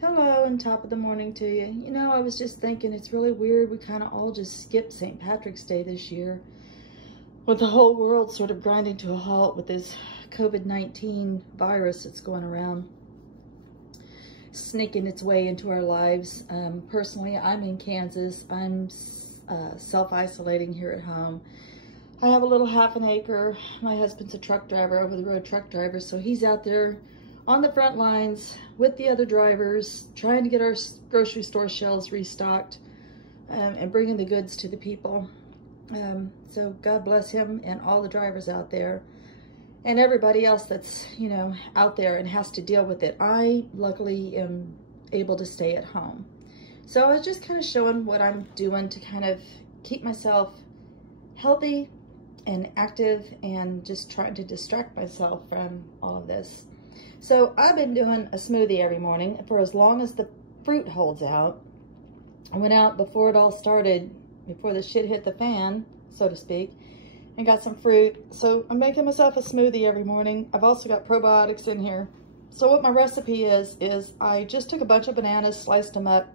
Hello and top of the morning to you. You know, I was just thinking it's really weird. We kind of all just skipped St. Patrick's Day this year with the whole world sort of grinding to a halt with this COVID-19 virus that's going around, sneaking its way into our lives. Personally, I'm in Kansas. I'm self-isolating here at home. I have a little half an acre. My husband's a truck driver, over-the-road truck driver, so he's out there on the front lines with the other drivers, trying to get our grocery store shelves restocked and bringing the goods to the people. So God bless him and all the drivers out there and everybody else that's, you know, out there and has to deal with it. I luckily am able to stay at home. So I was just kind of showing what I'm doing to kind of keep myself healthy and active and just trying to distract myself from all of this. So I've been doing a smoothie every morning for as long as the fruit holds out. I went out before it all started, before the shit hit the fan, so to speak, and got some fruit. So I'm making myself a smoothie every morning. I've also got probiotics in here. So what my recipe is I just took a bunch of bananas, sliced them up,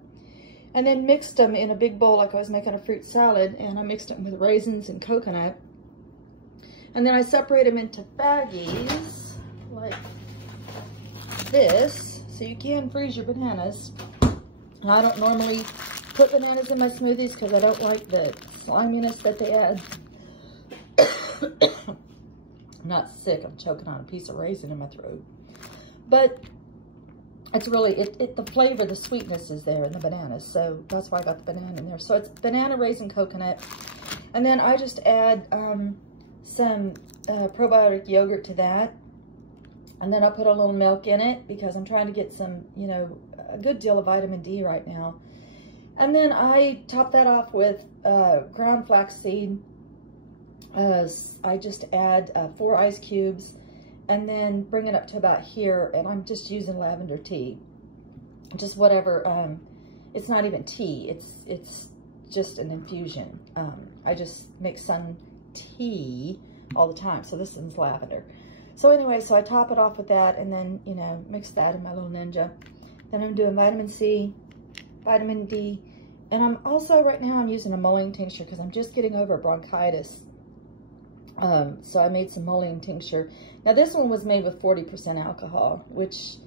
and then mixed them in a big bowl like I was making a fruit salad, and I mixed them with raisins and coconut. And then I separate them into baggies, like this, so you can freeze your bananas. And I don't normally put bananas in my smoothies because I don't like the sliminess that they add. I'm not sick, I'm choking on a piece of raisin in my throat. But it's really, the flavor, the sweetness is there in the bananas, so that's why I got the banana in there. So it's banana, raisin, coconut, and then I just add some probiotic yogurt to that. And then I'll put a little milk in it because I'm trying to get some, you know, a good deal of vitamin D right now. And then I top that off with ground flaxseed. I just add 4 ice cubes and then bring it up to about here. And I'm just using lavender tea, just whatever. It's not even tea. It's just an infusion. I just make sun tea all the time. So this one's lavender. So anyway, so I top it off with that and then, you know, mix that in my little Ninja. Then I'm doing vitamin C, vitamin D, and I'm also, right now I'm using a mullein tincture because I'm just getting over bronchitis. So I made some mullein tincture. Now this one was made with 40% alcohol, which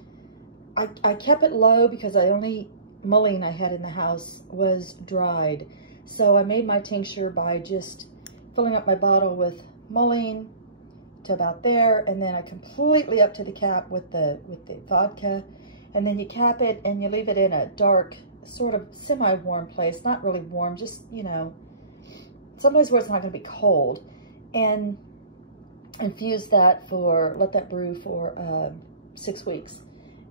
I kept it low because the only mullein I had in the house was dried. So I made my tincture by just filling up my bottle with mullein to about there, and then I completely up to the cap with the vodka, and then you cap it and you leave it in a dark, sort of semi-warm place, not really warm, just, you know, someplace where it's not going to be cold, and infuse that let that brew for 6 weeks.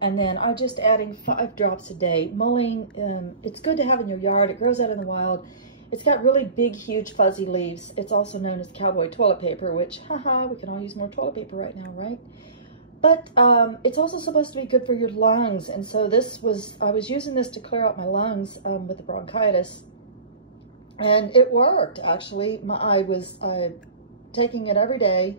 And then I'm just adding 5 drops a day. Mullein, it's good to have in your yard. It grows out in the wild. It's got really big, huge, fuzzy leaves. It's also known as cowboy toilet paper, which, haha, we can all use more toilet paper right now, right? But it's also supposed to be good for your lungs. And so I was using this to clear out my lungs with the bronchitis. And it worked, actually. I was taking it every day,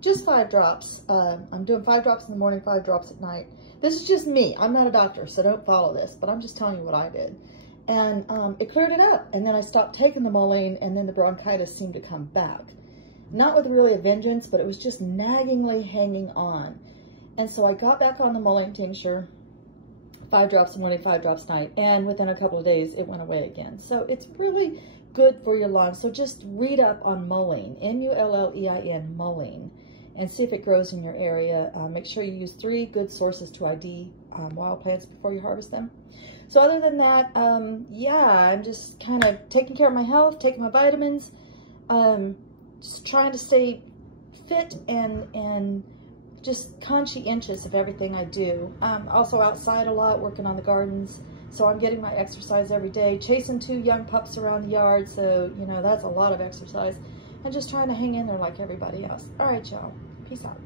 just 5 drops. I'm doing 5 drops in the morning, 5 drops at night. This is just me. I'm not a doctor, so don't follow this. But I'm just telling you what I did. And it cleared it up. And then I stopped taking the mullein, and then the bronchitis seemed to come back. Not with really a vengeance, but it was just naggingly hanging on. And so I got back on the mullein tincture, 5 drops in the morning, 5 drops at night, and within a couple of days, it went away again. So it's really good for your lungs. So just read up on mullein, M-U-L-L-E-I-N, mullein, and see if it grows in your area. Make sure you use 3 good sources to ID wild plants before you harvest them. So other than that, yeah, I'm just kind of taking care of my health, taking my vitamins, just trying to stay fit and just conscientious of everything I do. Also outside a lot, working on the gardens. So I'm getting my exercise every day, chasing 2 young pups around the yard. So, you know, that's a lot of exercise. And just trying to hang in there like everybody else. All right, y'all. Peace out.